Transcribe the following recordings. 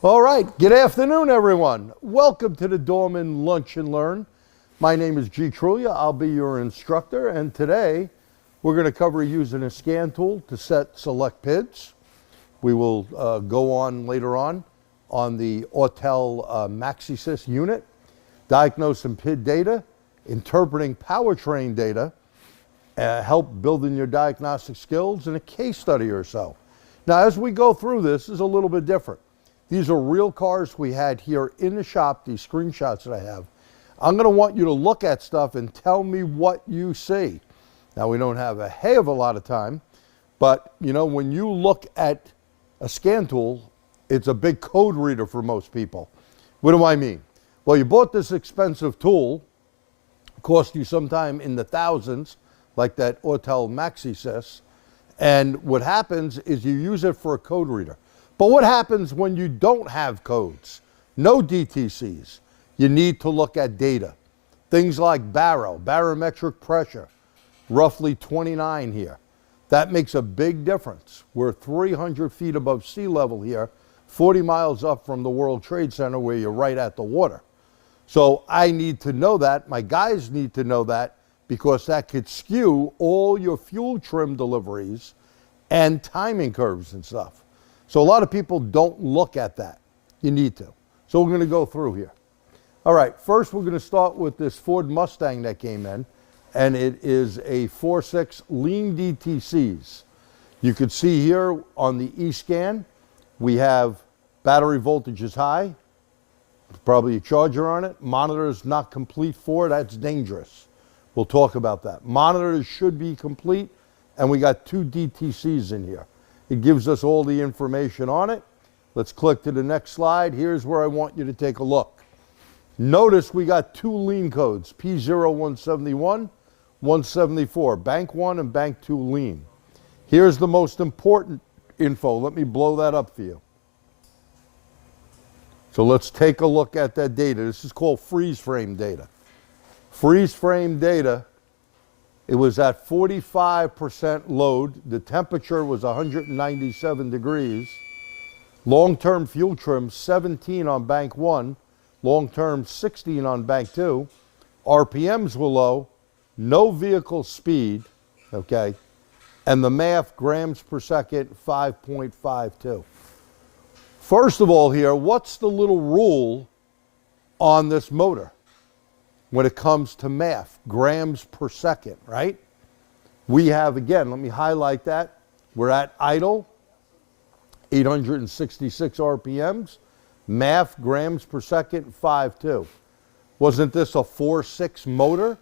All right, good afternoon, everyone. Welcome to the Dorman Lunch and Learn. My name is G. Truglia. I'll be your instructor, and today we're going to cover using a scan tool to set select PIDs. We will go on later on the Autel MaxiSys unit, diagnosing PID data, interpreting powertrain data, help building your diagnostic skills, and a case study or so. Now, as we go through this is a little bit different. These are real cars we had here in the shop, these screenshots that I have. I'm going to want you to look at stuff and tell me what you see. Now, we don't have a heck of a lot of time, but you know, when you look at a scan tool, it's a big code reader for most people. What do I mean? Well, you bought this expensive tool, cost you sometime in the thousands, like that Autel MaxiSys, and what happens is you use it for a code reader. But what happens when you don't have codes? No DTCs. You need to look at data. Things like barometric pressure, roughly 29 here. That makes a big difference. We're 300 feet above sea level here, 40 miles up from the World Trade Center where you're right at the water. So I need to know that. My guys need to know that because that could skew all your fuel trim deliveries and timing curves and stuff. So a lot of people don't look at that. You need to. So we're going to go through here. All right, first we're going to start with this Ford Mustang that came in, and it is a 4.6 lean DTCs. You could see here on the eScan, we have battery voltage is high, probably a charger on it. Monitor is not complete for, that's dangerous. We'll talk about that. Monitors should be complete, and we got 2 DTCs in here. It gives us all the information on it. Let's click to the next slide. Here's where I want you to take a look. Notice we got 2 lean codes, P0171, 174, Bank 1 and Bank 2 lean. Here's the most important info. Let me blow that up for you. So let's take a look at that data. This is called freeze frame data. Freeze frame data, it was at 45% load. The temperature was 197 degrees. Long-term fuel trim, 17 on Bank 1. Long-term, 16 on Bank 2. RPMs were low. No vehicle speed, okay? And the MAF, grams per second, 5.52. First of all here, what's the little rule on this motor? When it comes to MAF, grams per second, right? We have, again, let me highlight that. We're at idle, 866 RPMs. MAF, grams per second, 5.2. Wasn't this a 4.6 motor?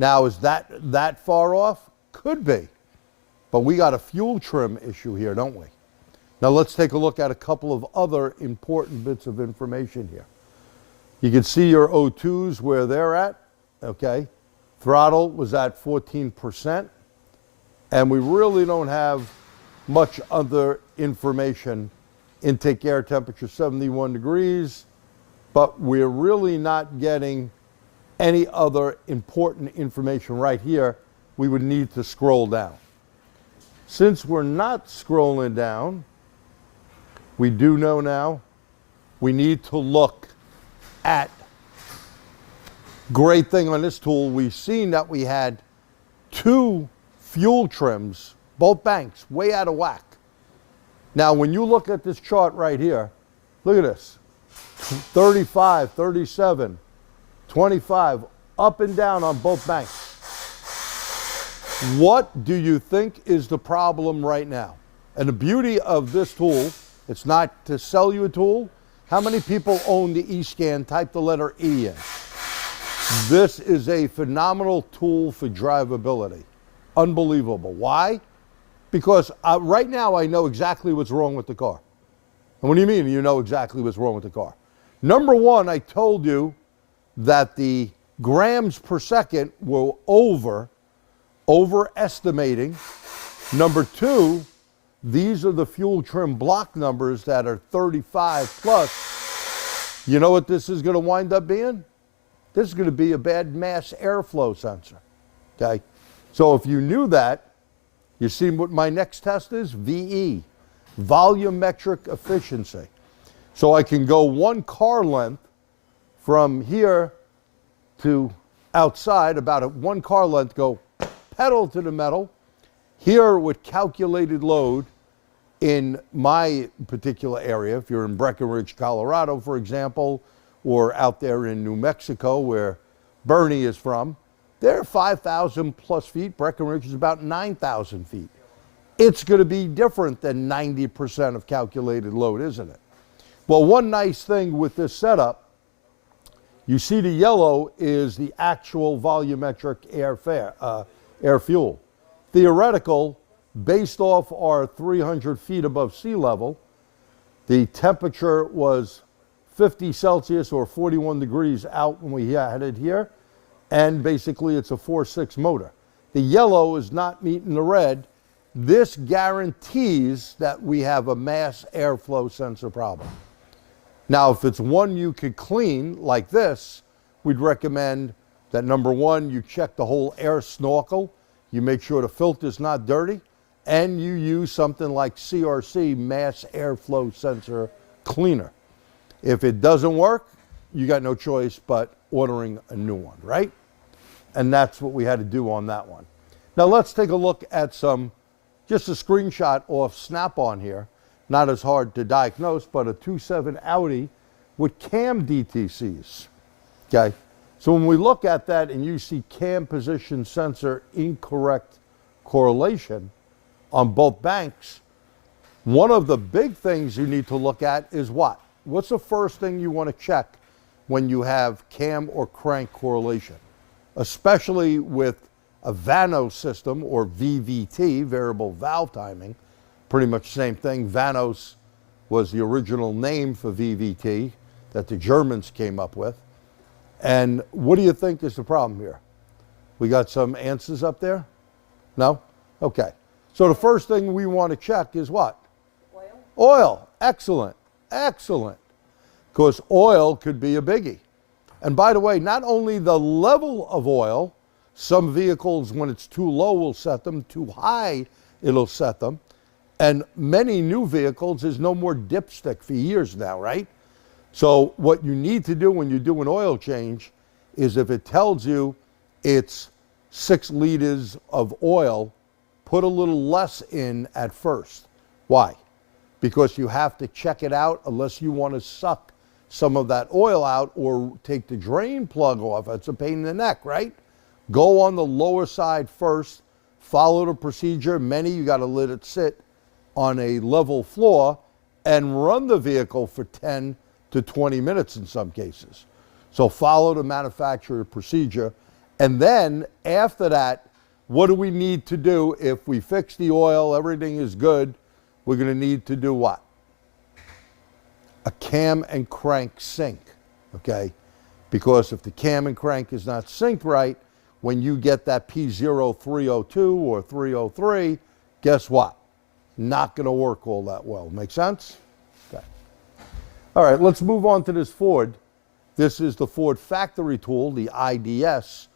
Now, is that far off? Could be. But we got a fuel trim issue here, don't we? Now, let's take a look at a couple of other important bits of information here. You can see your O2s where they're at, okay? Throttle was at 14%, and we really don't have much other information. Intake air temperature 71 degrees, but we're really not getting any other important information right here. We would need to scroll down. Since we're not scrolling down, we do know now we need to look at. Great thing on this tool, we've seen that we had 2 fuel trims, both banks, way out of whack. Now, when you look at this chart right here, look at this, 35, 37, 25, up and down on both banks. What do you think is the problem right now? And the beauty of this tool, it's not to sell you a tool. How many people own the eScan? Type the letter E in. This is a phenomenal tool for drivability. Unbelievable. Why? Because right now I know exactly what's wrong with the car. And what do you mean you know exactly what's wrong with the car? Number one, I told you that the grams per second were overestimating. Number two, these are the fuel trim block numbers that are 35 plus. You know what this is going to wind up being? This is going to be a bad mass airflow sensor, okay? So if you knew that, you see what my next test is? VE, volumetric efficiency. So I can go one car length from here to outside, about a 1 car length, go pedal to the metal. Here with calculated load in my particular area, if you're in Breckenridge, Colorado, for example, or out there in New Mexico where Bernie is from, they're 5,000 plus feet. Breckenridge is about 9,000 feet. It's going to be different than 90% of calculated load, isn't it? Well, one nice thing with this setup, you see the yellow is the actual volumetric air fuel. Theoretical, based off our 300 feet above sea level, the temperature was 50 Celsius or 41 degrees out when we had it here, and basically it's a 4.6 motor. The yellow is not meeting the red. This guarantees that we have a mass airflow sensor problem. Now, if it's one you could clean like this, we'd recommend that number one, you check the whole air snorkel, you make sure the filter's not dirty, and you use something like CRC, mass airflow sensor cleaner. If it doesn't work, you got no choice but ordering a new one, right? And that's what we had to do on that one. Now let's take a look at just a screenshot off Snap-on here. Not as hard to diagnose, but a 2.7 Audi with cam DTCs, okay? So when we look at that and you see cam position sensor incorrect correlation on both banks, one of the big things you need to look at is what? What's the first thing you want to check when you have cam or crank correlation? Especially with a Vanos system or VVT, variable valve timing, pretty much the same thing. Vanos was the original name for VVT that the Germans came up with. And what do you think is the problem here? We got some answers up there? No? Okay. So the first thing we want to check is what? Oil. Oil. Excellent. Excellent. Because oil could be a biggie. And by the way, not only the level of oil, some vehicles, when it's too low, will set them. Too high, it'll set them. And many new vehicles, there's no more dipstick for years now, right? So what you need to do when you do an oil change is if it tells you it's 6 liters of oil, put a little less in at first. Why? Because you have to check it out unless you want to suck some of that oil out or take the drain plug off. It's a pain in the neck, right? Go on the lower side first, follow the procedure. Many, you got to let it sit on a level floor and run the vehicle for 10 to 20 minutes in some cases. So follow the manufacturer procedure. And then after that, what do we need to do? If we fix the oil, everything is good, we're going to need to do what? A cam and crank sync, okay? Because if the cam and crank is not synced right, when you get that P0302 or 303, guess what? Not going to work all that well. Make sense? Okay. All right, let's move on to this Ford. This is the Ford factory tool, the IDS.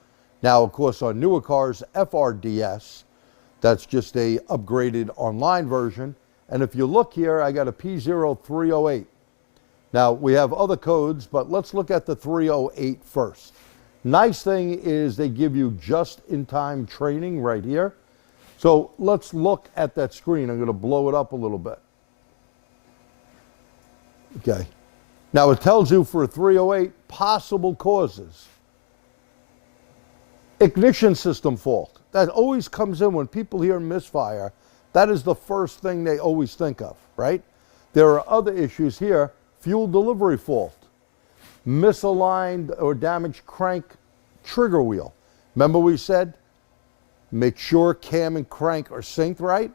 Now, of course, on newer cars, FRDS. That's just a upgraded online version. And if you look here, I got a P0308. Now, we have other codes, but let's look at the 308 first. Nice thing is they give you just-in-time training right here. So let's look at that screen. I'm going to blow it up a little bit. Okay. Now it tells you for a 308 possible causes. Ignition system fault. That always comes in when people hear misfire. That is the first thing they always think of, right? There are other issues here. Fuel delivery fault. Misaligned or damaged crank trigger wheel. Remember we said make sure cam and crank are synced right.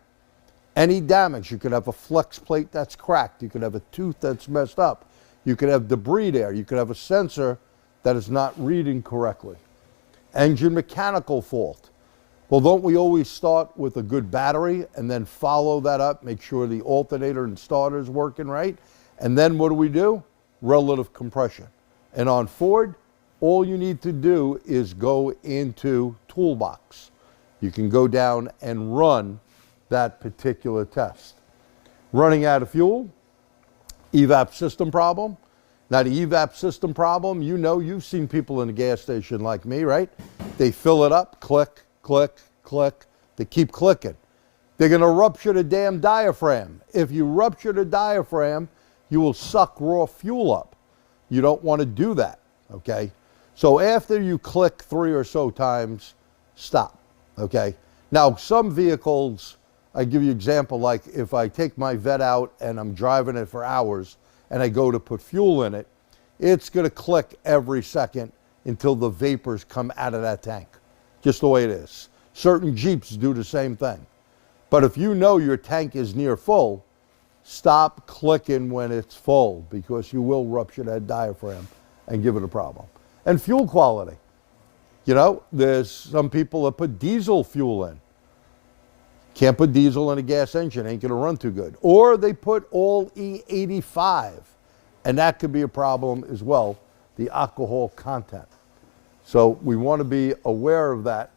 Any damage, you could have a flex plate that's cracked, you could have a tooth that's messed up, you could have debris there, you could have a sensor that is not reading correctly. Engine mechanical fault. Well, don't we always start with a good battery and then follow that up, make sure the alternator and starter is working right, and then what do? Relative compression. And on Ford, all you need to do is go into Toolbox. You can go down and run that particular test. Running out of fuel, EVAP system problem. Now the EVAP system problem, you know, you've seen people in the gas station like me, right? They fill it up, click, click, click. They keep clicking. They're going to rupture the damn diaphragm. If you rupture the diaphragm, you will suck raw fuel up. You don't want to do that, okay? So after you click 3 or so times, stop, okay? Now, some vehicles, I give you an example, like if I take my vet out and I'm driving it for hours and I go to put fuel in it, it's going to click every second until the vapors come out of that tank, just the way it is. Certain Jeeps do the same thing. But if you know your tank is near full, stop clicking when it's full, because you will rupture that diaphragm and give it a problem. And fuel quality. You know, there's some people that put diesel fuel in. Can't put diesel in a gas engine, ain't gonna run too good. Or they put all E85, and that could be a problem as well, the alcohol content. So we want to be aware of that.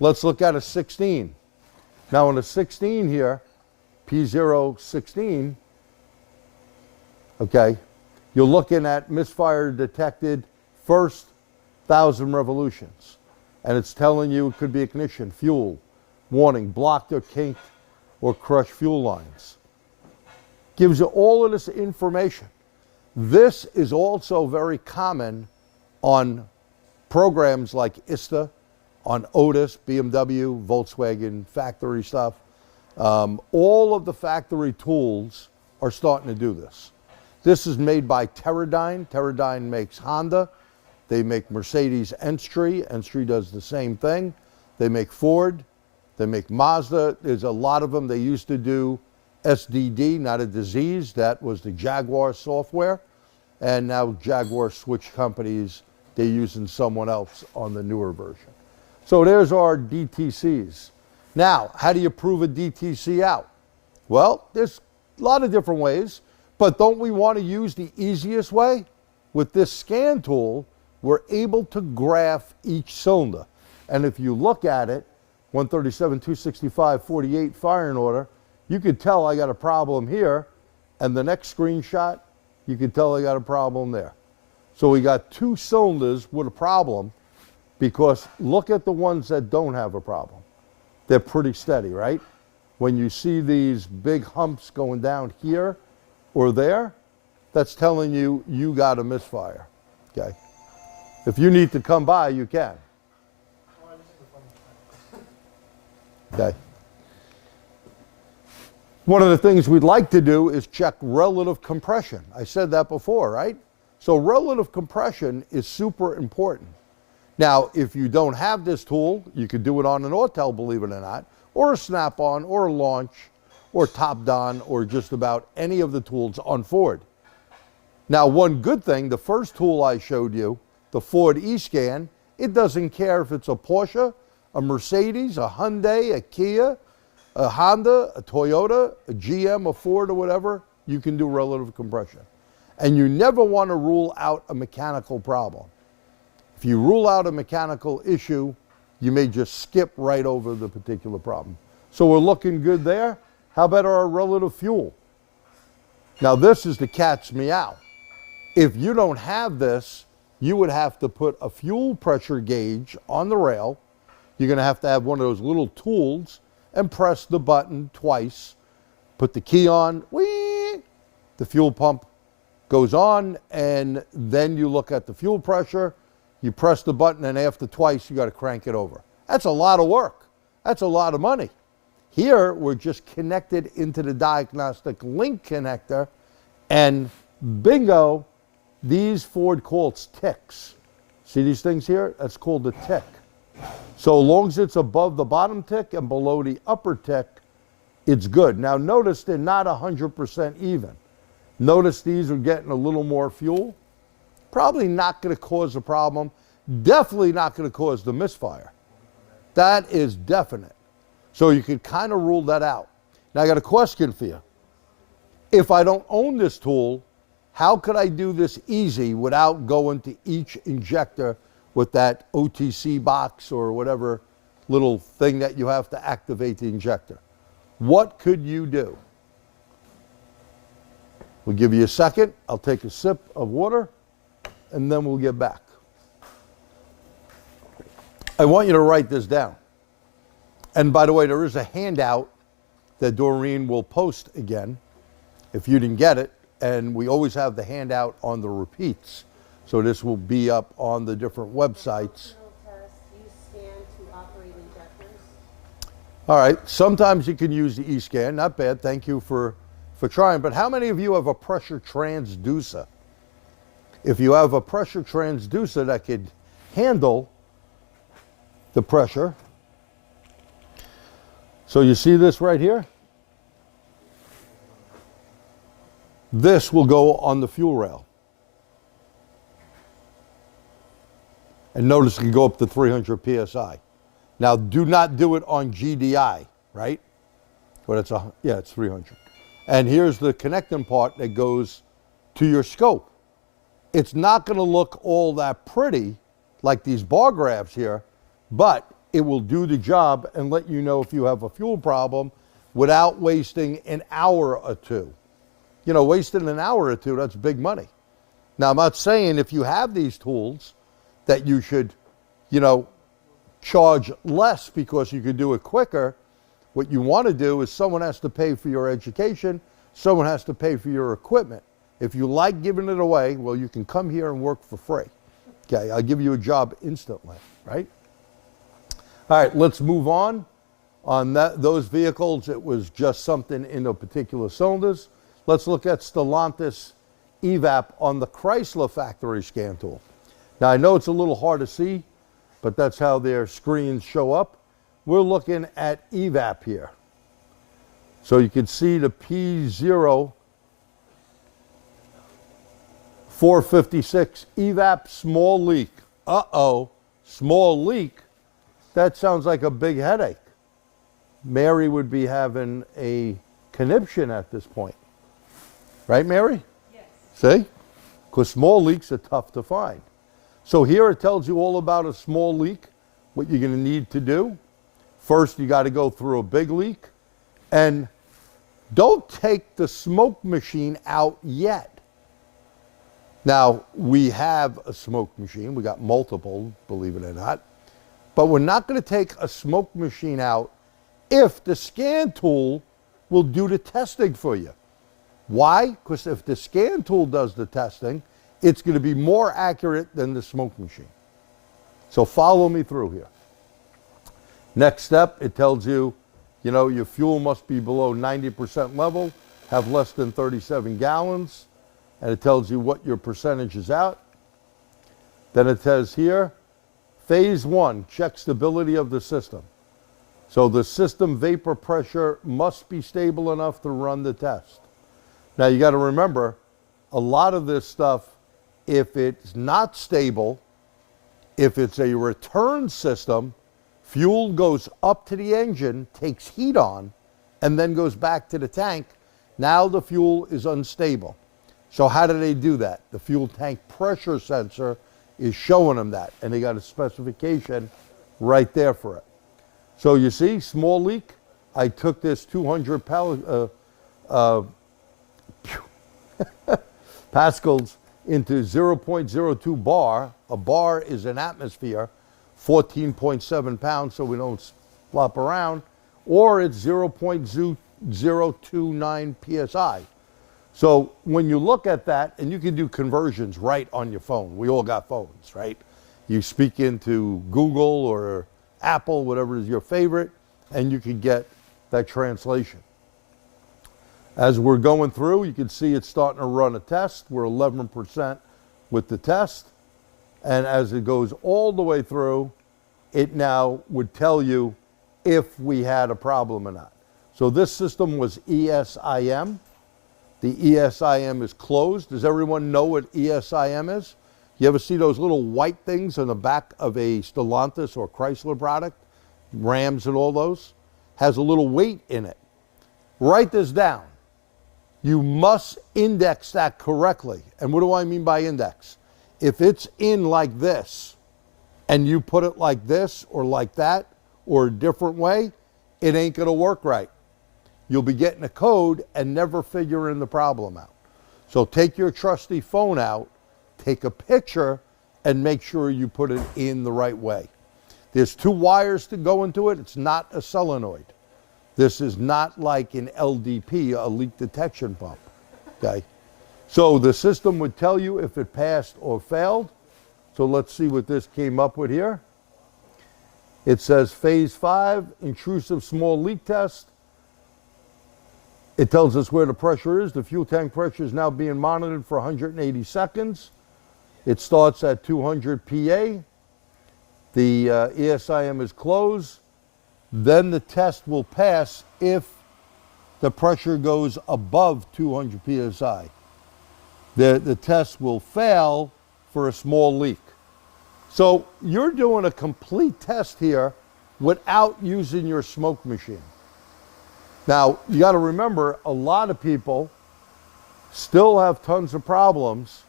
Let's look at a 16. Now in a 16 here, P016, okay, you're looking at misfire detected first 1,000 revolutions. And it's telling you it could be ignition, fuel, warning, blocked or kinked or crushed fuel lines. Gives you all of this information. This is also very common on programs like ISTA, on Otis, BMW, Volkswagen, factory stuff. All of the factory tools are starting to do this. This is made by Teradyne. Teradyne makes Honda. They make Mercedes Entry. Entry does the same thing. They make Ford. They make Mazda. There's a lot of them. They used to do SDD, not a disease. That was the Jaguar software. And now Jaguar switched companies. They're using someone else on the newer version. So there's our DTCs. Now, how do you prove a DTC out? Well, there's a lot of different ways, but don't we want to use the easiest way? With this scan tool, we're able to graph each cylinder. And if you look at it, 137, 265, 48 firing order, you could tell I got a problem here, and the next screenshot, you could tell I got a problem there. So we got 2 cylinders with a problem, because look at the ones that don't have a problem. They're pretty steady, right? When you see these big humps going down here or there, that's telling you you got a misfire, okay? If you need to come by, you can. Okay. One of the things we'd like to do is check relative compression. I said that before, right? So relative compression is super important. Now, if you don't have this tool, you could do it on an Autel, believe it or not, or a Snap-on, or a Launch, or Top-Don, or just about any of the tools on Ford. Now, one good thing, the first tool I showed you, the Ford eScan, it doesn't care if it's a Porsche, a Mercedes, a Hyundai, a Kia, a Honda, a Toyota, a GM, a Ford, or whatever, you can do relative compression. And you never want to rule out a mechanical problem. If you rule out a mechanical issue, you may just skip right over the particular problem. So we're looking good there. How about our relative fuel? Now this is the cat's meow. If you don't have this, you would have to put a fuel pressure gauge on the rail. You're going to have one of those little tools and press the button twice. Put the key on, whee, the fuel pump goes on, and then you look at the fuel pressure. You press the button, and after twice, you got to crank it over. That's a lot of work. That's a lot of money. Here, we're just connected into the diagnostic link connector, and bingo, these Ford call it ticks. See these things here? That's called a tick. So long as it's above the bottom tick and below the upper tick, it's good. Now notice they're not 100% even. Notice these are getting a little more fuel. Probably not going to cause a problem. Definitely not going to cause the misfire. That is definite. So you can kind of rule that out. Now I got a question for you. If I don't own this tool, how could I do this easy without going to each injector with that OTC box or whatever little thing that you have to activate the injector? What could you do? We'll give you a second. I'll take a sip of water, and then we'll get back. I want you to write this down. And by the way, there is a handout that Doreen will post again if you didn't get it. And we always have the handout on the repeats. So this will be up on the different websites. All right, sometimes you can use the e-scan, not bad, thank you for trying, but how many of you have a pressure transducer? If you have a pressure transducer that could handle the pressure, so you see this right here? This will go on the fuel rail. And notice it can go up to 300 PSI. Now, do not do it on GDI, right? But it's 300. And here's the connecting part that goes to your scope. It's not going to look all that pretty like these bar graphs here, but it will do the job and let you know if you have a fuel problem without wasting an hour or two. You know, wasting an hour or two, that's big money. Now, I'm not saying if you have these tools that you should, you know, charge less because you could do it quicker. What you want to do is someone has to pay for your education, someone has to pay for your equipment. If you like giving it away, well, you can come here and work for free. Okay, I'll give you a job instantly, right? All right, let's move on. On those vehicles, it was just something in the particular cylinders. Let's look at Stellantis EVAP on the Chrysler factory scan tool. Now, I know it's a little hard to see, but that's how their screens show up. We're looking at EVAP here. So you can see the P0 456 EVAP small leak. Uh-oh, small leak. That sounds like a big headache. Mary would be having a conniption at this point. Right, Mary? Yes. See? Because small leaks are tough to find. So here it tells you all about a small leak, what you're going to need to do. First, you got to go through a big leak. And don't take the smoke machine out yet. Now, we have a smoke machine. We got multiple, believe it or not. But we're not going to take a smoke machine out if the scan tool will do the testing for you. Why? Because if the scan tool does the testing, it's going to be more accurate than the smoke machine. So follow me through here. Next step, it tells you, you know, your fuel must be below 90% level, have less than 37 gallons, and it tells you what your percentage is out. Then it says here, phase 1, check stability of the system. So the system vapor pressure must be stable enough to run the test. Now you got to remember, a lot of this stuff, if it's not stable, if it's a return system, fuel goes up to the engine, takes heat on, and then goes back to the tank. Now the fuel is unstable. So how do they do that? The fuel tank pressure sensor is showing them that, and they got a specification right there for it. So you see, small leak. I took this 200 pascals into 0.02 bar. A bar is an atmosphere, 14.7 pounds, so we don't flop around, or it's 0.029 PSI. So when you look at that, and you can do conversions right on your phone. We all got phones, right? You speak into Google or Apple, whatever is your favorite, and you can get that translation. As we're going through, you can see it's starting to run a test. We're 11% with the test. And as it goes all the way through, it now would tell you if we had a problem or not. So this system was ESIM. The ESIM is closed. Does everyone know what ESIM is? You ever see those little white things on the back of a Stellantis or Chrysler product? Rams and all those? Has a little weight in it. Write this down. You must index that correctly. And what do I mean by index? If it's in like this, and you put it like this or like that, or a different way, it ain't going to work right. You'll be getting a code and never figuring the problem out. So take your trusty phone out, take a picture, and make sure you put it in the right way. There's 2 wires to go into it. It's not a solenoid. This is not like an LDP, a leak detection pump, okay? So the system would tell you if it passed or failed. So let's see what this came up with here. It says phase 5, intrusive small leak test. It tells us where the pressure is. The fuel tank pressure is now being monitored for 180 seconds. It starts at 200 PA. The ESIM is closed. Then the test will pass if the pressure goes above 200 PSI. The test will fail for a small leak. So you're doing a complete test here without using your smoke machine. Now, you got to remember, a lot of people still have tons of problems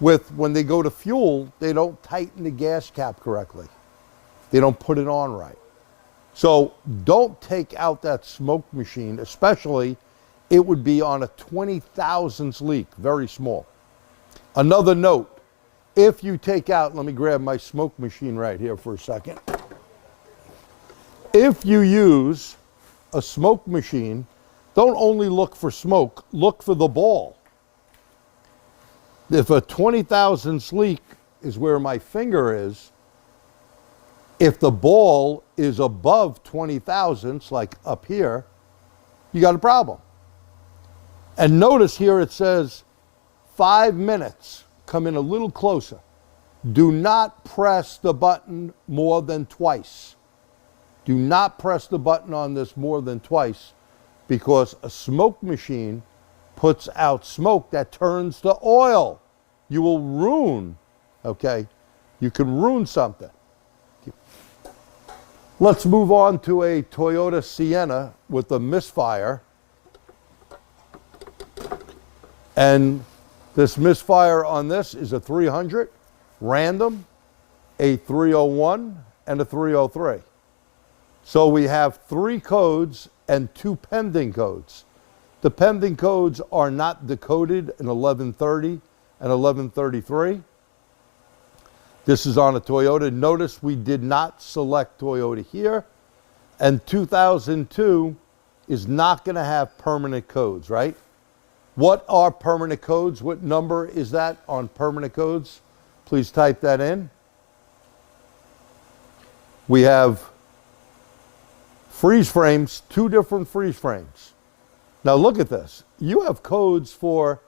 with when they go to fuel, they don't tighten the gas cap correctly. They don't put it on right. So don't take out that smoke machine, especially it would be on a 20 thousandths leak, very small. Another note, if you take out, let me grab my smoke machine right here for a second. If you use a smoke machine, don't only look for smoke, look for the ball. If a 20 thousandths leak is where my finger is, if the ball is above 20 thousandths, like up here, you got a problem. And notice here it says 5 minutes. Come in a little closer. Do not press the button more than twice. Do not press the button on this more than twice, because a smoke machine puts out smoke that turns to oil. You will ruin, okay? You can ruin something. Let's move on to a Toyota Sienna with a Misfire. And this Misfire on this is a 300, random, a 301, and a 303. So we have 3 codes and 2 pending codes. The pending codes are not decoded in 1130 and 1133. This is on a Toyota. Notice we did not select Toyota here. And 2002 is not going to have permanent codes, right? What are permanent codes? What number is that on permanent codes? Please type that in. We have freeze frames, 2 different freeze frames. Now look at this. You have codes for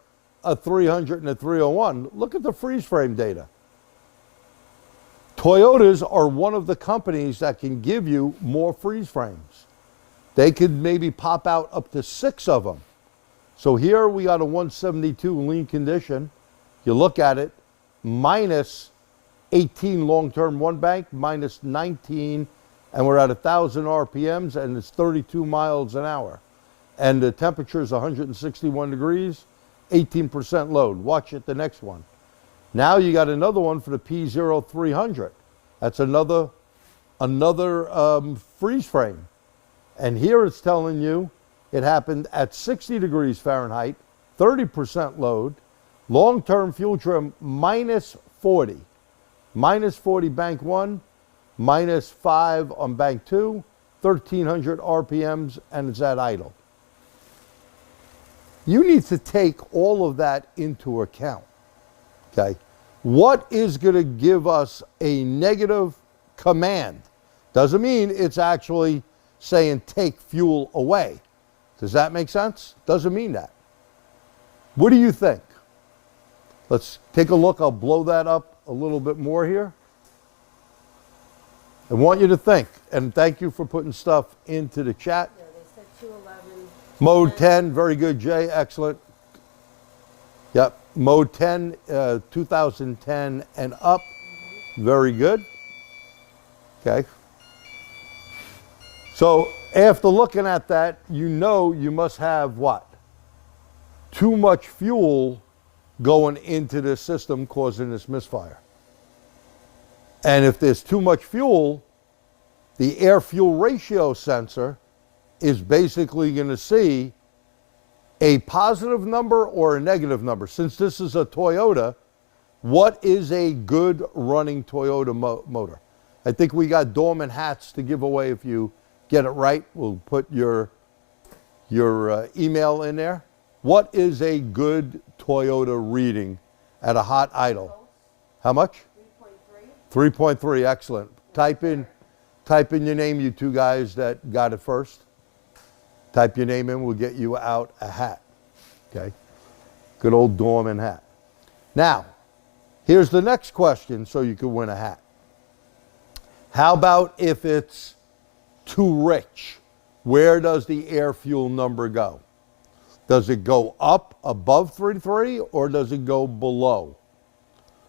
a 300 and a 301. Look at the freeze frame data. Toyotas are one of the companies that can give you more freeze frames. They could maybe pop out up to 6 of them. So here we got a 172 lean condition. You look at it, minus 18 long-term one bank, minus 19, and we're at 1,000 RPMs, and it's 32 miles an hour. And the temperature is 161 degrees, 18% load. Watch it, the next one. Now you got another one for the P0300. That's another freeze frame. And here it's telling you it happened at 60 degrees Fahrenheit, 30% load, long-term fuel trim minus 40. Minus 40 bank 1, minus 5 on bank 2, 1,300 RPMs, and it's at idle. You need to take all of that into account, okay? What is going to give us a negative command? Doesn't mean it's actually saying take fuel away. Does that make sense? Doesn't mean that. What do you think? Let's take a look. I'll blow that up a little bit more here. I want you to think, and thank you for putting stuff into the chat. Yeah, they said 211. Mode 10, very good, Jay, excellent. Yep, mode 10, 2010 and up, very good. Okay. So after looking at that, you know you must have what? Too much fuel going into this system causing this misfire. And if there's too much fuel, the air-fuel ratio sensor is basically going to see a positive number or a negative number? Since this is a Toyota, what is a good running Toyota motor? I think we got Dorman hats to give away if you get it right. We'll put your email in there. What is a good Toyota reading at a hot idle? How much? 3.3. 3.3, excellent. Type in your name, you two guys that got it first. Type your name in, we'll get you out a hat. Okay? Good old Dorman hat. Now, here's the next question so you can win a hat. How about if it's too rich? Where does the air fuel number go? Does it go up above 3.3 or does it go below?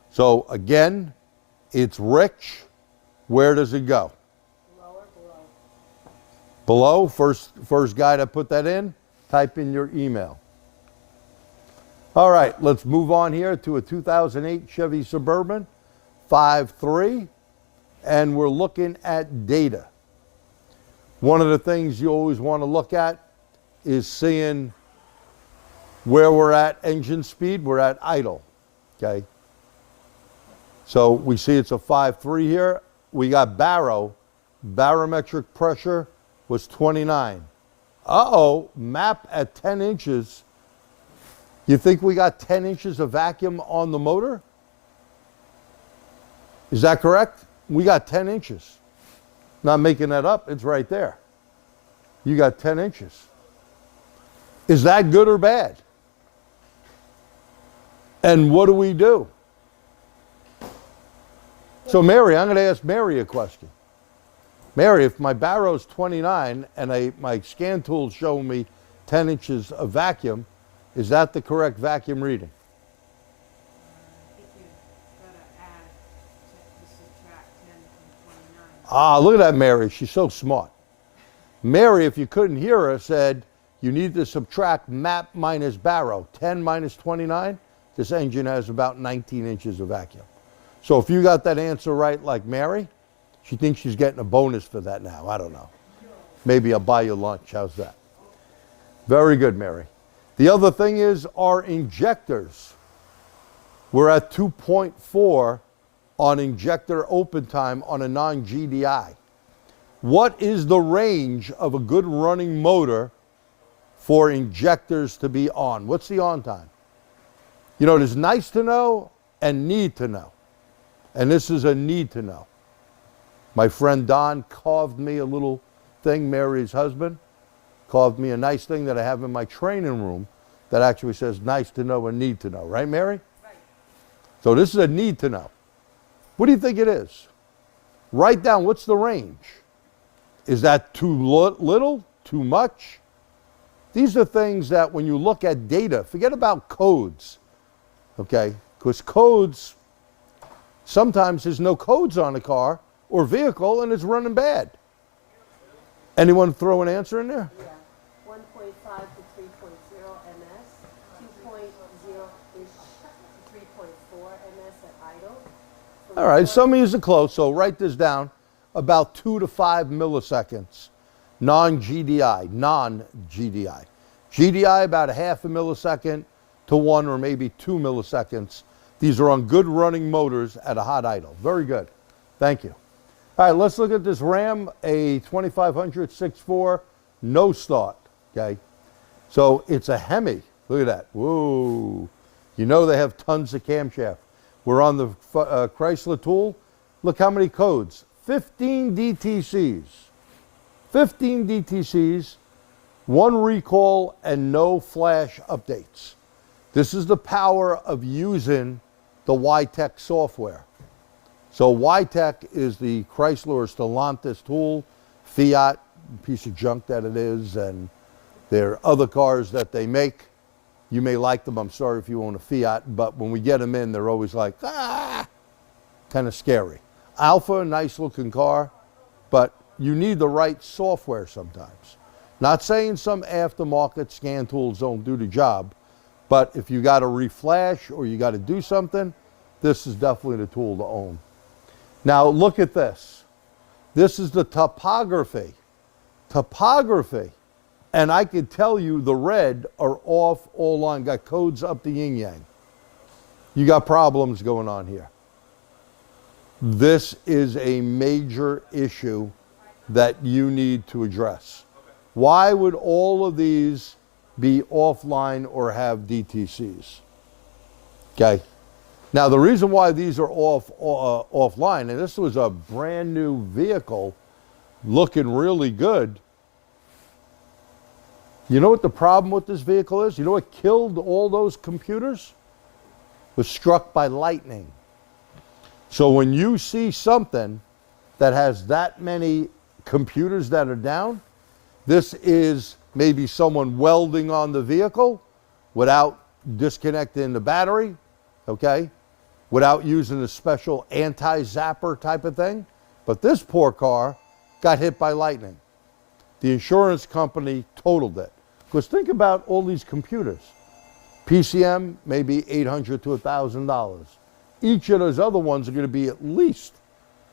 So again, it's rich. Where does it go? Below. First guy to put that in, type in your email. All right, let's move on here to a 2008 Chevy Suburban 5.3, and we're looking at data. One of the things you always want to look at is seeing where we're at engine speed. We're at idle, okay? So we see it's a 5.3 here. We got barometric pressure was 29. Uh-oh, map at 10 inches. You think we got 10 inches of vacuum on the motor? Is that correct? We got 10 inches. Not making that up, it's right there. You got 10 inches. Is that good or bad? And what do? So Mary, I'm going to ask Mary a question. Mary, if my baro's 29 and my scan tool's showing me 10 inches of vacuum, is that the correct vacuum reading? I think you've got to add, subtract 10 from 29. Ah, look at that, Mary. She's so smart. Mary, if you couldn't hear her, said you need to subtract map minus baro. 10 minus 29, this engine has about 19 inches of vacuum. So if you got that answer right like Mary, she thinks she's getting a bonus for that now. I don't know. Maybe I'll buy you lunch. How's that? Very good, Mary. The other thing is our injectors. We're at 2.4 on injector open time on a non-GDI. What is the range of a good running motor for injectors to be on? What's the on time? You know, there's nice to know and need to know. And this is a need to know. My friend Don carved me a little thing, Mary's husband, carved me a nice thing that I have in my training room that actually says nice to know and need to know. Right, Mary? Right. So this is a need to know. What do you think it is? Write down, what's the range? Is that too little? Too much? These are things that when you look at data, forget about codes, okay? Because codes, sometimes there's no codes on a car or vehicle and it's running bad. Anyone throw an answer in there? Yeah, 1.5 to 3.0 ms, 2.0-ish to 3.4 ms at idle. All right, some of you are close, so write this down. About 2 to 5 milliseconds, non-GDI, non-GDI. GDI about a half a millisecond to 1 or maybe 2 milliseconds. These are on good running motors at a hot idle. Very good. Thank you. All right, let's look at this Ram, a 2500 6.4, no start, okay? So it's a Hemi. Look at that. Whoa. You know they have tons of camshaft. We're on the Chrysler tool. Look how many codes. 15 DTCs. 15 DTCs, 1 recall, and no flash updates. This is the power of using the YTech software. So YTech is the Chrysler or Stellantis tool, Fiat, piece of junk that it is, and there are other cars that they make. You may like them, I'm sorry if you own a Fiat, but when we get them in, they're always like, kind of scary. Alpha, nice looking car, but you need the right software sometimes. Not saying some aftermarket scan tools don't do the job, but if you got to reflash or you got to do something, this is definitely the tool to own. Now look at this. This is the topography. Topography. And I could tell you the red are off all line, got codes up the yin yang. You got problems going on here. This is a major issue that you need to address. Why would all of these be offline or have DTCs? Okay. Now the reason why these are offline, and this was a brand new vehicle looking really good. You know what the problem with this vehicle is? You know what killed all those computers? Was struck by lightning. So when you see something that has that many computers that are down, this is maybe someone welding on the vehicle without disconnecting the battery, okay? Without using a special anti-zapper type of thing. But this poor car got hit by lightning. The insurance company totaled it. Because think about all these computers. PCM, maybe $800 to $1,000. Each of those other ones are going to be at least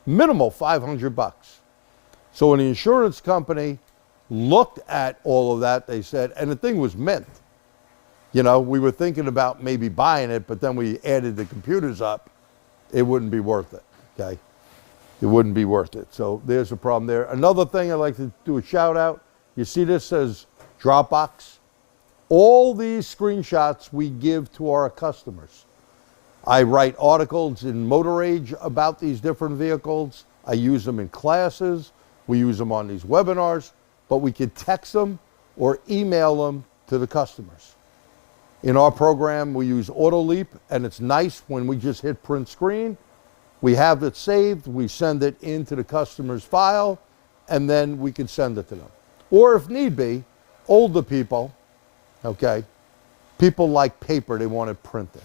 minimal $500. So when the insurance company looked at all of that, they said, and the thing was mint. You know, we were thinking about maybe buying it, but then we added the computers up. It wouldn't be worth it, okay? It wouldn't be worth it. So there's a problem there. Another thing I'd like to do a shout out. You see this says Dropbox. All these screenshots we give to our customers. I write articles in Motor Age about these different vehicles. I use them in classes. We use them on these webinars, but we can text them or email them to the customers. In our program, we use AutoLeap, and it's nice when we just hit print screen. We have it saved, we send it into the customer's file, and then we can send it to them. Or if need be, older people, okay, people like paper, they want it printed.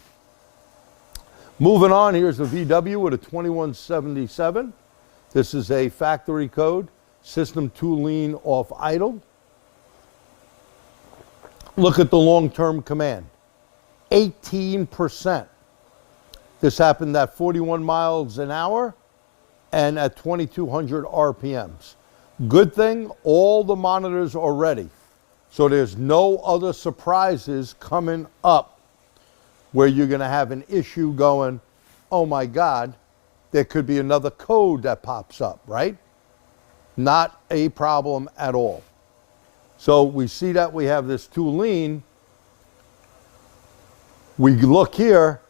Moving on, here's a VW with a 2177. This is a factory code, system to lean off idle. Look at the long-term command, 18%. This happened at 41 miles an hour and at 2,200 RPMs. Good thing, all the monitors are ready. So there's no other surprises coming up where you're going to have an issue going, oh my God, there could be another code that pops up, right? Not a problem at all. So we see that we have this to lean. We look here.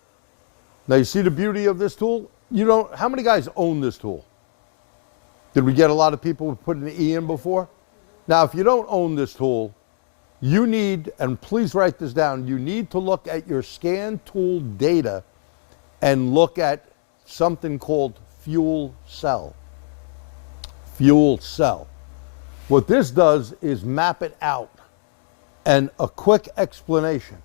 Now you see the beauty of this tool? You don't, how many guys own this tool? Did we get a lot of people putting the E in before? Now if you don't own this tool, you need, and please write this down, you need to look at your scan tool data and look at something called fuel cell. Fuel cell. What this does is map it out. And a quick explanation.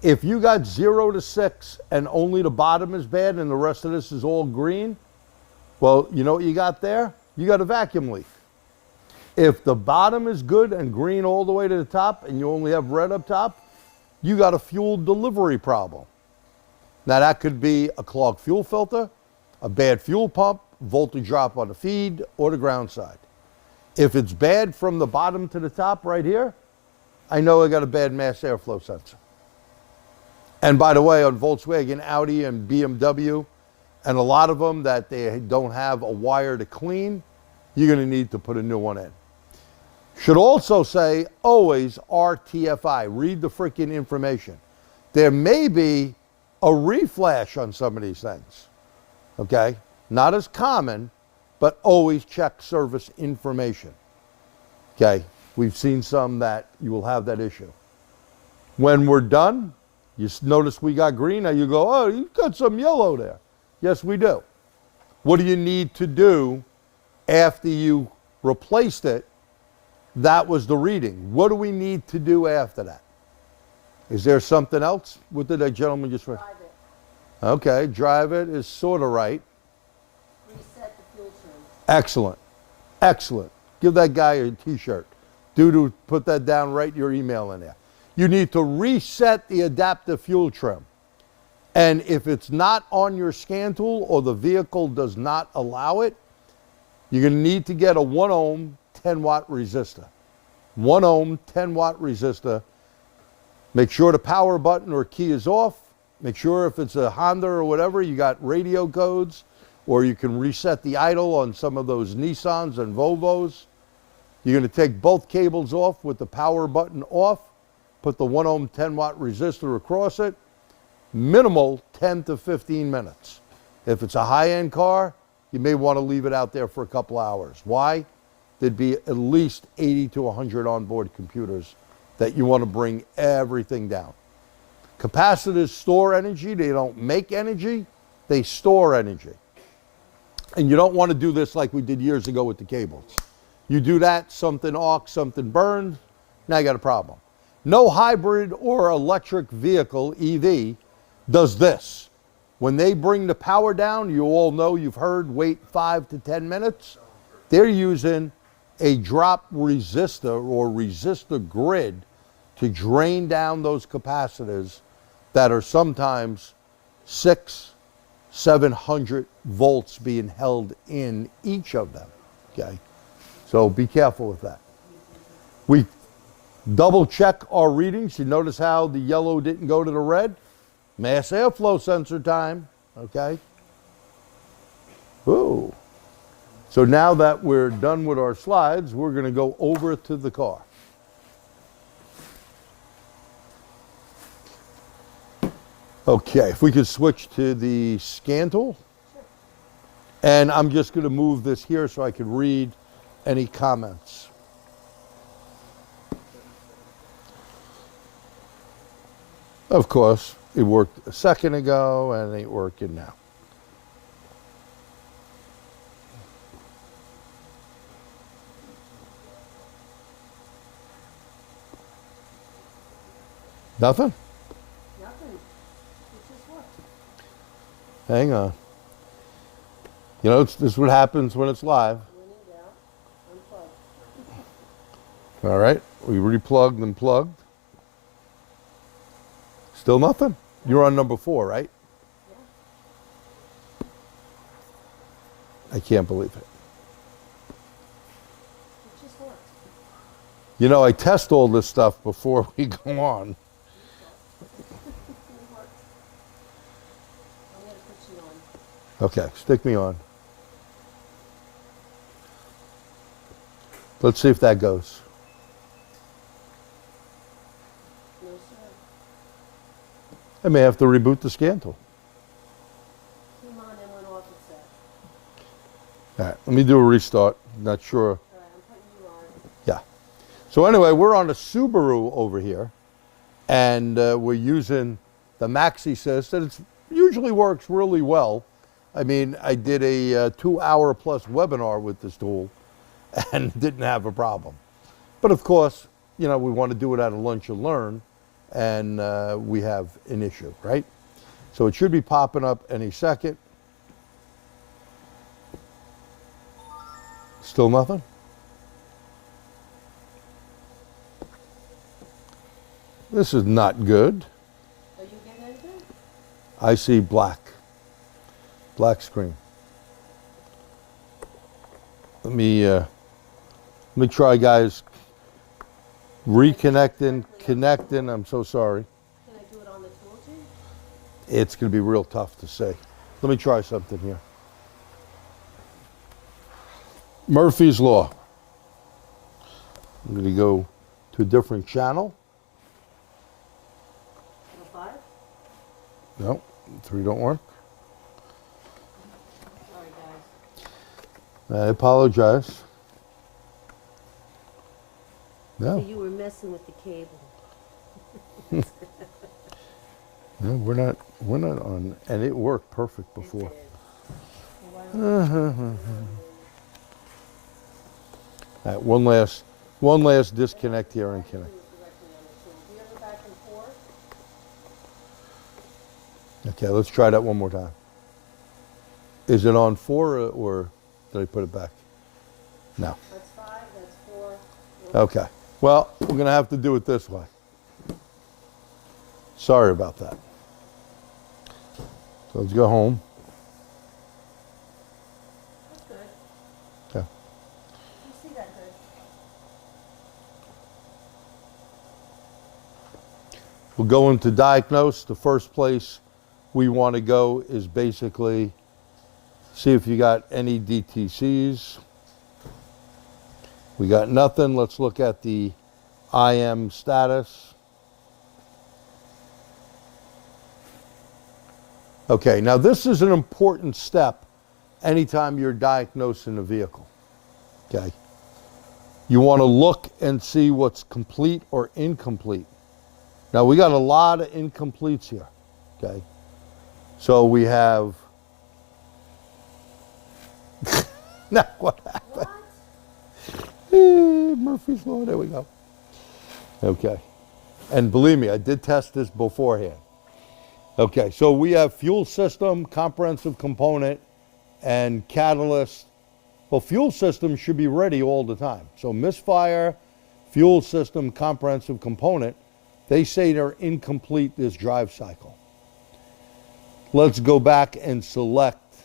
If you got 0 to 6 and only the bottom is bad and the rest of this is all green, well, you know what you got there? You got a vacuum leak. If the bottom is good and green all the way to the top and you only have red up top, you got a fuel delivery problem. Now that could be a clogged fuel filter, a bad fuel pump, voltage drop on the feed, or the ground side. If it's bad from the bottom to the top right here, I know I got a bad mass airflow sensor. And by the way, on Volkswagen, Audi, and BMW, and a lot of them that they don't have a wire to clean, you're going to need to put a new one in. Should also say always RTFI. Read the freaking information. There may be a reflash on some of these things. Okay? Not as common, but always check service information. Okay? We've seen some that you will have that issue. When we're done, you notice we got green. Now you go, oh, you got some yellow there. Yes, we do. What do you need to do after you replaced it? That was the reading. What do we need to do after that? Is there something else? What did that gentleman just read? Drive it. Okay, drive it is sort of right. Reset the fuel trim. Excellent. Excellent. Give that guy a t-shirt. To put that down, write your email in there. You need to reset the adaptive fuel trim. And if it's not on your scan tool or the vehicle does not allow it, you're going to need to get a 1 ohm 10 watt resistor. 1 ohm, 10 watt resistor. Make sure the power button or key is off. Make sure if it's a Honda or whatever, you got radio codes, or you can reset the idle on some of those Nissans and Volvos. You're going to take both cables off with the power button off, put the 1 ohm 10 watt resistor across it, minimal 10 to 15 minutes. If it's a high-end car, you may want to leave it out there for a couple hours. Why? There'd be at least 80 to 100 onboard computers that you want to bring everything down. Capacitors store energy. They don't make energy, they store energy. And you don't want to do this like we did years ago with the cables. You do that, something arcs, something burned, now you got a problem. No hybrid or electric vehicle, EV, does this. When they bring the power down, you all know, you've heard, wait 5 to 10 minutes. They're using a drop resistor or resistor grid to drain down those capacitors that are sometimes 600-700 volts being held in each of them, okay? So be careful with that. We double check our readings. You notice how the yellow didn't go to the red? Mass airflow sensor time, okay? Ooh. So now that we're done with our slides, we're going to go over to the car. Okay, if we could switch to the scan tool. And I'm just going to move this here so I can read any comments. Of course, it worked a second ago and it ain't working now. Nothing? Nothing. It just worked. Hang on. You know, this is what happens when it's live. When in doubt, unplug. All right, we replugged and plugged. Still nothing? You're on number 4, right? Yeah. I can't believe it. It just worked. You know, I test all this stuff before we go on. It worked. I'm going to put you on. Okay, stick me on. Let's see if that goes. No, sir. I may have to reboot the scan tool. Came on and went off, it said. All right, let me do a restart. Not sure. All right, I'm putting you on. Yeah. So anyway, we're on a Subaru over here, and we're using the MaxiSys, and it usually works really well. I mean, I did a 2-hour plus webinar with this tool and didn't have a problem. But of course, you know, we want to do it at a lunch and learn, and we have an issue, right? So it should be popping up any second. Still nothing? This is not good. Are you getting anything? I see black. Black screen. Let me try, guys. Reconnecting, connecting. I'm so sorry. Can I do it on the tool too? It's going to be real tough to say. Let me try something here. Murphy's Law. I'm going to go to a different channel. No 5? No, 3 don't work. Sorry, guys. I apologize. No, So you were messing with the cable. no, we're not on, and it worked perfect before. It did. All right, one last disconnect here and connect. Do you have a back and forth? Okay, let's try that one more time. Is it on 4 or did I put it back? No. That's 5, that's 4. Okay. Well, we're going to have to do it this way. Sorry about that. So let's go home. That's good. Okay. You see that good. We'll go into diagnose. The first place we want to go is basically see if you got any DTCs. We got nothing. Let's look at the IM status. Okay, now this is an important step anytime you're diagnosing a vehicle. Okay. You want to look and see what's complete or incomplete. Now we got a lot of incompletes here. Okay. So we have now what happened? Murphy's Law, there we go. Okay. And believe me, I did test this beforehand. Okay, so we have fuel system, comprehensive component, and catalyst. Well, fuel system should be ready all the time. So misfire, fuel system, comprehensive component, they say they're incomplete this drive cycle. Let's go back and select,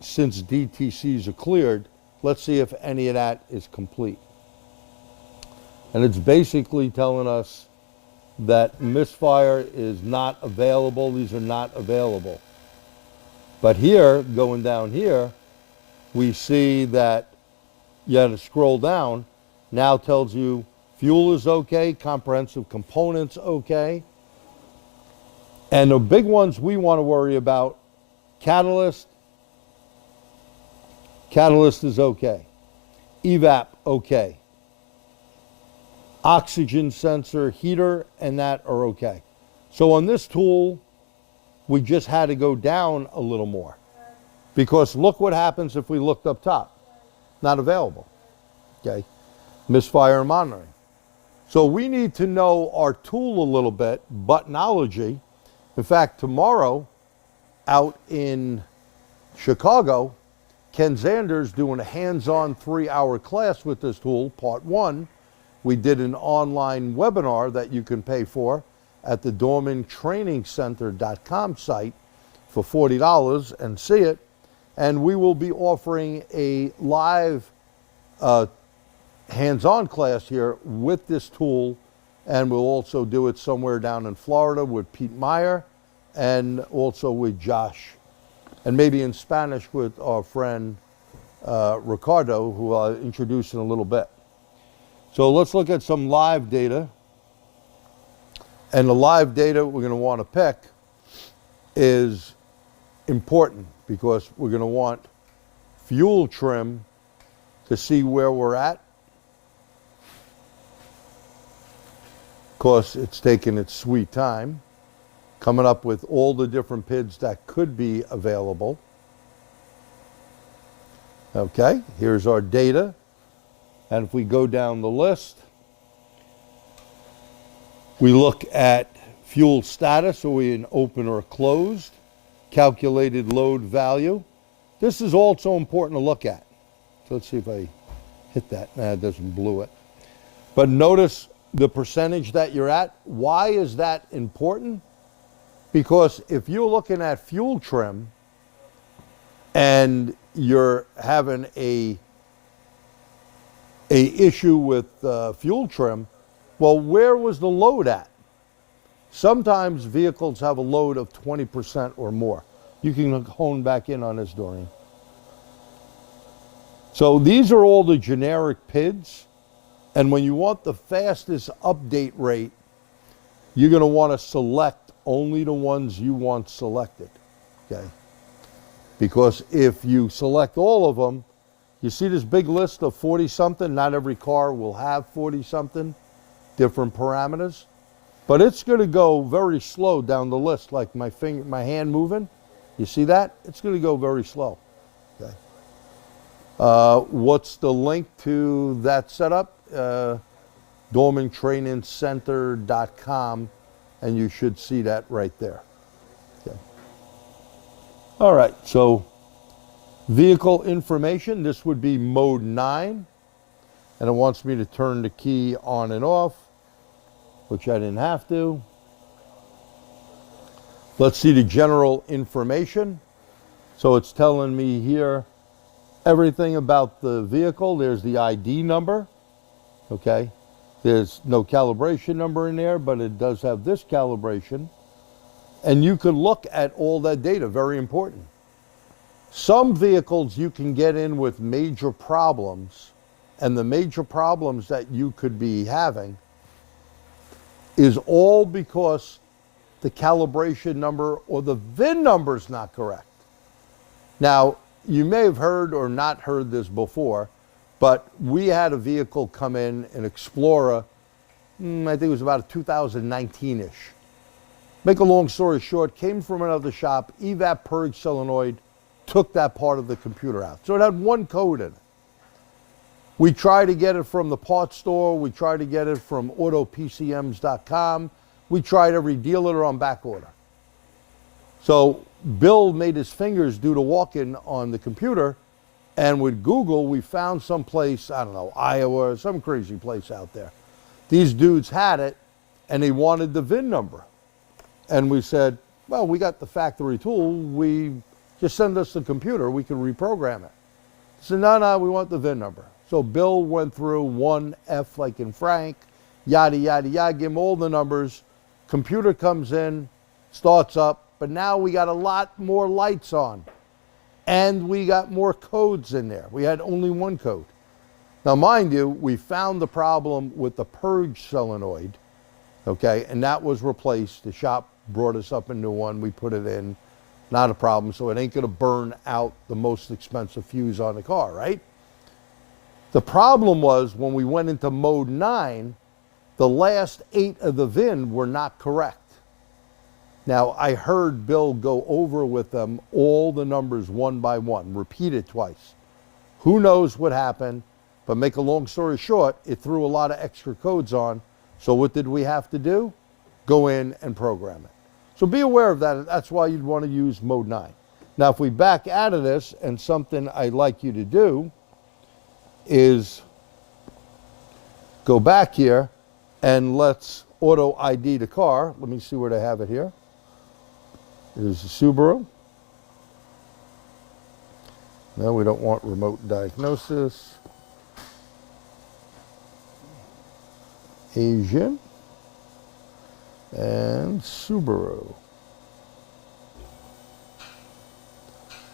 since DTCs are cleared, let's see if any of that is complete. And it's basically telling us that misfire is not available. These are not available. But here, going down here, we see that you have to scroll down. Now tells you fuel is okay, comprehensive components okay. And the big ones we want to worry about, catalyst is okay. EVAP okay. Oxygen sensor, heater, and that are okay. So on this tool, we just had to go down a little more. Because look what happens if we looked up top. Not available. Okay. Misfire monitoring. So we need to know our tool a little bit, buttonology. In fact, tomorrow, out in Chicago, Ken Zander's doing a hands-on 3-hour class with this tool, part 1. We did an online webinar that you can pay for at the DormanTrainingCenter.com site for $40 and see it. And we will be offering a live hands-on class here with this tool, and we'll also do it somewhere down in Florida with Pete Meyer and also with Josh, and maybe in Spanish with our friend Ricardo, who I'll introduce in a little bit. So let's look at some live data. And the live data we're going to want to pick is important because we're going to want fuel trim to see where we're at. Of course, it's taking its sweet time, coming up with all the different PIDs that could be available. Okay, here's our data. And if we go down the list, we look at fuel status, are we in open or closed, calculated load value. This is also important to look at. So let's see if I hit that. Nah, it doesn't blew it. But notice the percentage that you're at. Why is that important? Because if you're looking at fuel trim and you're having a issue with fuel trim, well, where was the load at? Sometimes vehicles have a load of 20% or more. You can hone back in on this, Doreen. So these are all the generic PIDs. And when you want the fastest update rate, you're going to want to select only the ones you want selected. Okay? Because if you select all of them, you see this big list of 40-something. Not every car will have 40-something different parameters. But it's going to go very slow down the list, like my hand moving. You see that? It's going to go very slow. Okay. What's the link to that setup? DormanTrainingCenter.com, and you should see that right there. Okay. All right, so vehicle information, this would be mode 9, and it wants me to turn the key on and off, which I didn't have to. Let's see the general information. So it's telling me here everything about the vehicle. There's the ID number, okay? There's no calibration number in there, but it does have this calibration. And you can look at all that data, very important. Some vehicles you can get in with major problems, and the major problems that you could be having is all because the calibration number or the VIN number is not correct. Now, you may have heard or not heard this before, but we had a vehicle come in, an Explorer, I think it was about 2019-ish. Make a long story short, came from another shop, EVAP purge solenoid, took that part of the computer out. So it had one code in it. We tried to get it from the parts store. We tried to get it from autopcms.com. We tried every dealer on back order. So Bill made his fingers do the walk-in on the computer, and with Google, we found some place, I don't know, Iowa, some crazy place out there. These dudes had it, and they wanted the VIN number. And we said, well, we got the factory tool. We just send us the computer. We can reprogram it. He said, no, we want the VIN number. So Bill went through 1F like in Frank, yada, yada, yada, give him all the numbers. Computer comes in, starts up, but now we got a lot more lights on. And we got more codes in there. We had only one code. Now, mind you, we found the problem with the purge solenoid, okay, and that was replaced. The shop brought us up a new one. We put it in, not a problem, so it ain't gonna burn out the most expensive fuse on the car, right? The problem was when we went into mode 9, the last 8 of the VIN were not correct. Now, I heard Bill go over with them all the numbers one by one, repeat it twice. Who knows what happened, but make a long story short, it threw a lot of extra codes on. So what did we have to do? Go in and program it. So be aware of that. That's why you'd want to use mode 9. Now, if we back out of this, and something I'd like you to do is go back here and let's auto ID the car. Let me see where they have it here. There's the Subaru. No, we don't want remote diagnosis. Asian and Subaru.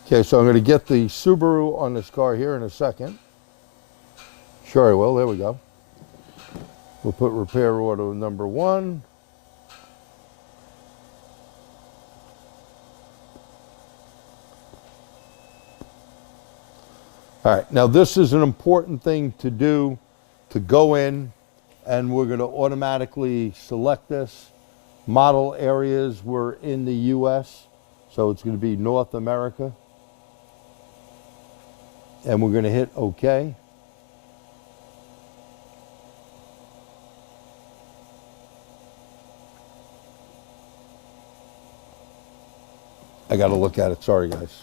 Okay, so I'm going to get the Subaru on this car here in a second. Sure I will. There we go. We'll put repair order number 1. All right, now this is an important thing to do, to go in, and we're going to automatically select this. Model areas were in the US, so it's going to be North America. And we're going to hit OK. I got to look at it. Sorry, guys.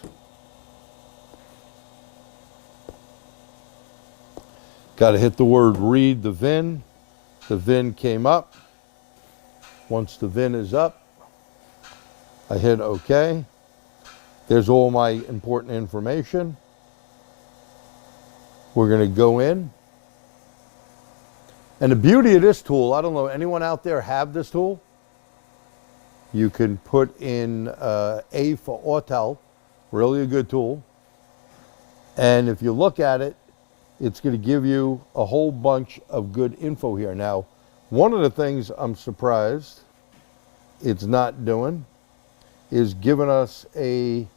Got to hit the word read the VIN. The VIN came up. Once the VIN is up, I hit OK. There's all my important information. We're going to go in. And the beauty of this tool, I don't know, anyone out there have this tool? You can put in A for Autel, really a good tool. And if you look at it, it's going to give you a whole bunch of good info here. Now, one of the things I'm surprised it's not doing is giving us a,